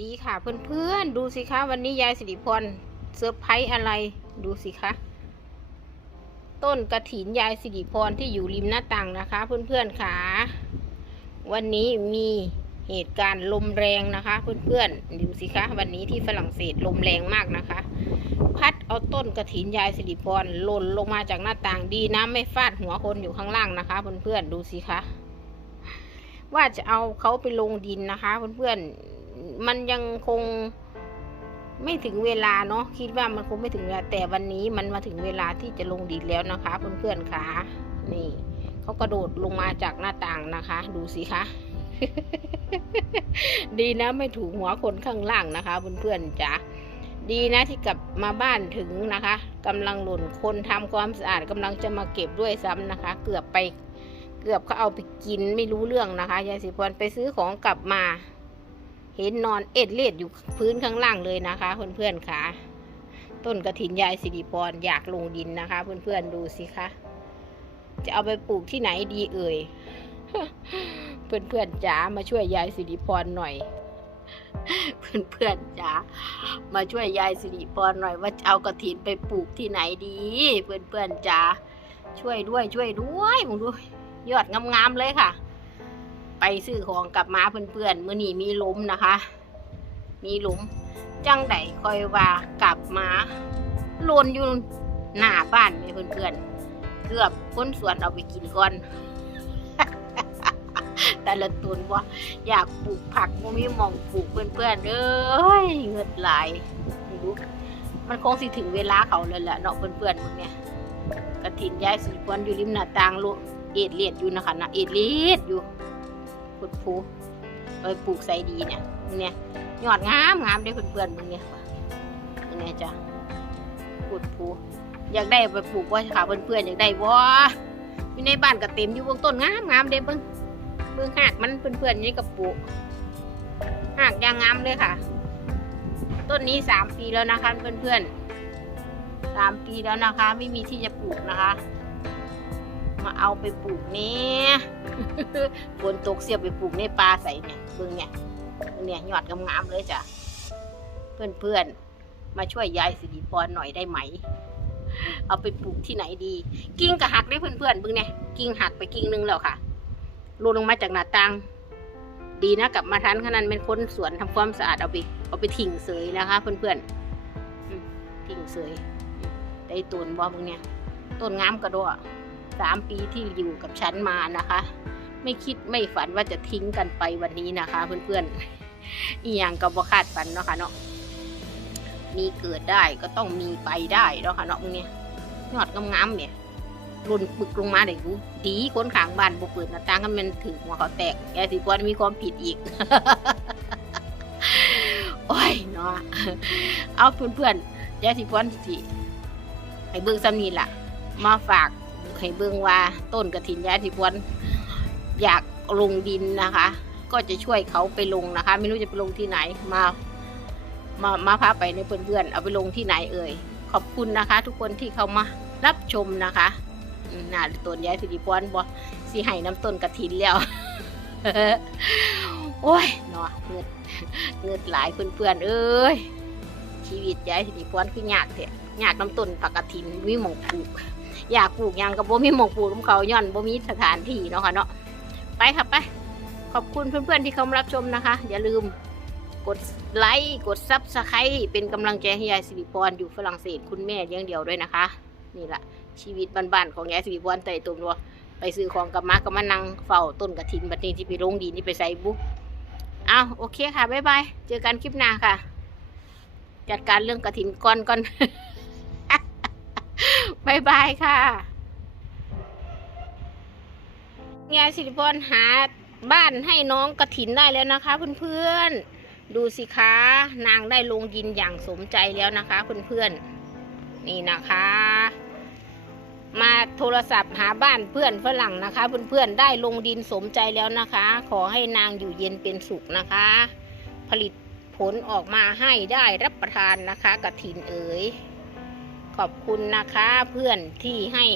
ดีค่ะเพื่อนๆ ดูสิคะ วันนี้ยายสิริพรเซอร์ไพรส์อะไรดูสิคะ ต้นกระถินยายสิริพรที่อยู่ริมหน้าต่างนะคะ เพื่อนๆค่ะ วันนี้มีเหตุการณ์ลมแรงนะคะ เพื่อนๆดูสิคะ วันนี้ที่ฝรั่งเศสลมแรงมากนะคะ พัดเอาต้นกระถินยายสิริพรหล่นลงมาจากหน้าต่างดีนะไม่ฟาดหัวคนอยู่ข้างล่างนะคะ เพื่อนๆดูสิคะว่าจะเอาเขาไปลงดินนะคะ เพื่อนๆ มันยังคงไม่ถึงเวลาเนาะคิดว่ามันคงไม่ถึงเวลาแต่วันนี้มันมาถึงเวลาที่จะลงดินแล้วนะคะ เพื่อนๆค่ะนี่เขากระโดดลงมาจากหน้าต่างนะคะ ดูสิคะดีนะไม่ถูกหัวคนข้างล่างนะคะเพื่อนๆจ๋าดีนะที่กลับมาบ้านถึงนะคะกำลังหล่นคนทำความสะอาดกำลังจะมาเก็บด้วยซ้ำนะคะ เกือบไป เกือบเขาเอาไปกินไม่รู้เรื่องนะคะยายสิพรไปซื้อของกลับมา เห็นนอนเอ็ดเลียดอยู่พื้นข้างล่างเลยนะคะ เพื่อนๆค่ะ ต้นกระถินยายสิริพรอยากลงดินนะคะ เพื่อนๆดูสิคะจะเอาไปปลูกที่ไหนดีเอ่ยเพื่อนๆจ๋ามาช่วยยายสิริพรหน่อย เพื่อนๆจ๋ามาช่วยยายสิริพรหน่อย ว่าจะเอากระถินไปปลูกที่ไหนดี เพื่อนๆจ๋าช่วยด้วยช่วยด้วยมึงดูยอดงามๆเลยค่ะ ไปซื้อของกลับมาเพื่อนๆเมื่อนี้มีลุมนะคะ มีหลุมจังไดคอยว่ากลับมาล่นอยู่หน้าบ้านเลยเพื่อนๆเกือบคนสวนเอาไปกินก่อนแต่ละตุนว่าอยากปลูกผักบ่มีมองปลูกเพื่อนๆเอ้ยเงิดหลายไม่รู้มันคงสิถึงเวลาเขาเลยแหละเนาะเพื่อนๆพวกเนี้ยกระถินยายสีพวนอยู่ริมหน้าต่างลูกเอ็ดเลียดอยู่นะคะนะเอ็ดเลียดอยู่ พุดผูไปปลูกใส่ดีเนี่ยมึงเนี่ยยอดงามงามได้อเพื่อนๆมึงเนี่ยมึงเนี่ยจ้ะพุดผูอยากได้ไปปลูกว่าค่ะเพื่อนๆอยากได้บ่อยู่ในบ้านก็เต็มอยู่บนต้นงามงามเด้เบิ่งเบิ่งหากมันเพื่อนๆนี่ก็ปลูกหากยางงามเลยค่ะ ต้นนี้สามปีแล้วนะคะเพื่อนๆสามปีแล้วนะคะ ไม่มีที่จะปลูกนะคะ มาเอาไปปลูกเนี่ยฝนตกเสียบไปปลูกในปลาใส่เนี่ยเบิ่งเนี่ยเบิ่งเนี่ยยอดงามๆเลยจ้ะเพื่อนๆ มาช่วยยายสิริพรหน่อยได้ไหม เอาไปปลูกที่ไหนดี กิ่งกระหักได้เพื่อนๆเบิ่งเนี่ยกิ่งหักไปกิ่งหนึงแล้วค่ะหล่นลงมาจากหน้าต่างดีนะกลับมาทันขนาดเป็นคนสวนทำความสะอาดเอาไปเอาไปทิ้งเสยนะคะ เพื่อนๆอืมทิ้งเสยได้ต้นบ่เบิ่งเนี่ยต้นงามกระโดด สามปีที่อยู่กับฉันมานะคะ ไม่คิดไม่ฝันว่าจะทิ้งกันไปวันนี้นะคะ เพื่อนๆอีหยังก็บ่คาดฝันเนาะค่ะเนาะมีเกิดได้ก็ต้องมีไปได้เนาะค่ะเนาะมึงเนี่ยยอดงามๆเนี่ยหล่นปึกลงมาได้ดูดีคนขางบ้านบ่เปิดหน้าต่างให้มันถึงหัวเขาแตกแกสิกว่ามีความผิดอีกโอ้ยเนาะเอาเพื่อนๆยายสิพรสิให้เบิ่งซ้ำนี้ล่ะ มาฝาก ให้เบิ่งว่าต้นกระถินยาสิพวนอยากลงดินนะคะ ก็จะช่วยเขาไปลงนะคะ ไม่รู้จะไปลงที่ไหนมามามาพาไปในเพื่อนๆเอาไปลงที่ไหนเอ่ยขอบคุณนะคะ ทุกคนที่เขามารับชมนะคะน่าต้นยายสิริพรบอสิให้น้ำต้นกระถินแล้วโอ้ยเนาะเงืดเงืดหลายเพื่อนๆเอ้ยชีวิตยายสิริพรคือยากเถอะยากน้ำต้นผักกระถินวิมงปลูก อยากปลูกยังกับบ่มีหมองปลูกของเขาย้อนบ่มีสถานที่เนาะค่ะเนาะไปค่ะไป ขอบคุณเพื่อนๆที่เข้ามารับชมนะคะ อย่าลืมกดไลค์กดซับสไครต์เป็นกำลังใจให้ยายสิริพรอยู่ฝรั่งเศสคุณแม่เลี้ยงเดียวด้วยนะคะ นี่แหละชีวิตบ้านๆของยายสิริพรไต่ตุ่มวัวไปซื้อของกับมากับมานั่งเฝ้าต้นกระถินบัดนี้ที่ไปลงดินนี่ไปใส่บุ๊กเอาโอเคค่ะบ๊ายบายเจอกันคลิปหน้าค่ะ จัดการเรื่องกระถินก่อนก่อน บายบายค่ะยายสิริพรหาบ้านให้น้องกระถินได้แล้วนะคะ เพื่อนๆ ดูสิคะนางได้ลงดินอย่างสมใจแล้วนะคะ เพื่อนๆ นี่นะคะ มาโทรศัพท์หาบ้านเพื่อนฝรั่งนะคะ เพื่อนๆ ได้ลงดินสมใจแล้วนะคะ ขอให้นางอยู่เย็นเป็นสุขนะคะ ผลิตผลออกมาให้ได้รับประทานนะคะกระถินเอ๋ย ขอบคุณนะคะเพื่อนที่ให้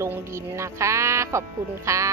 ลงดินนะคะ ขอบคุณค่ะ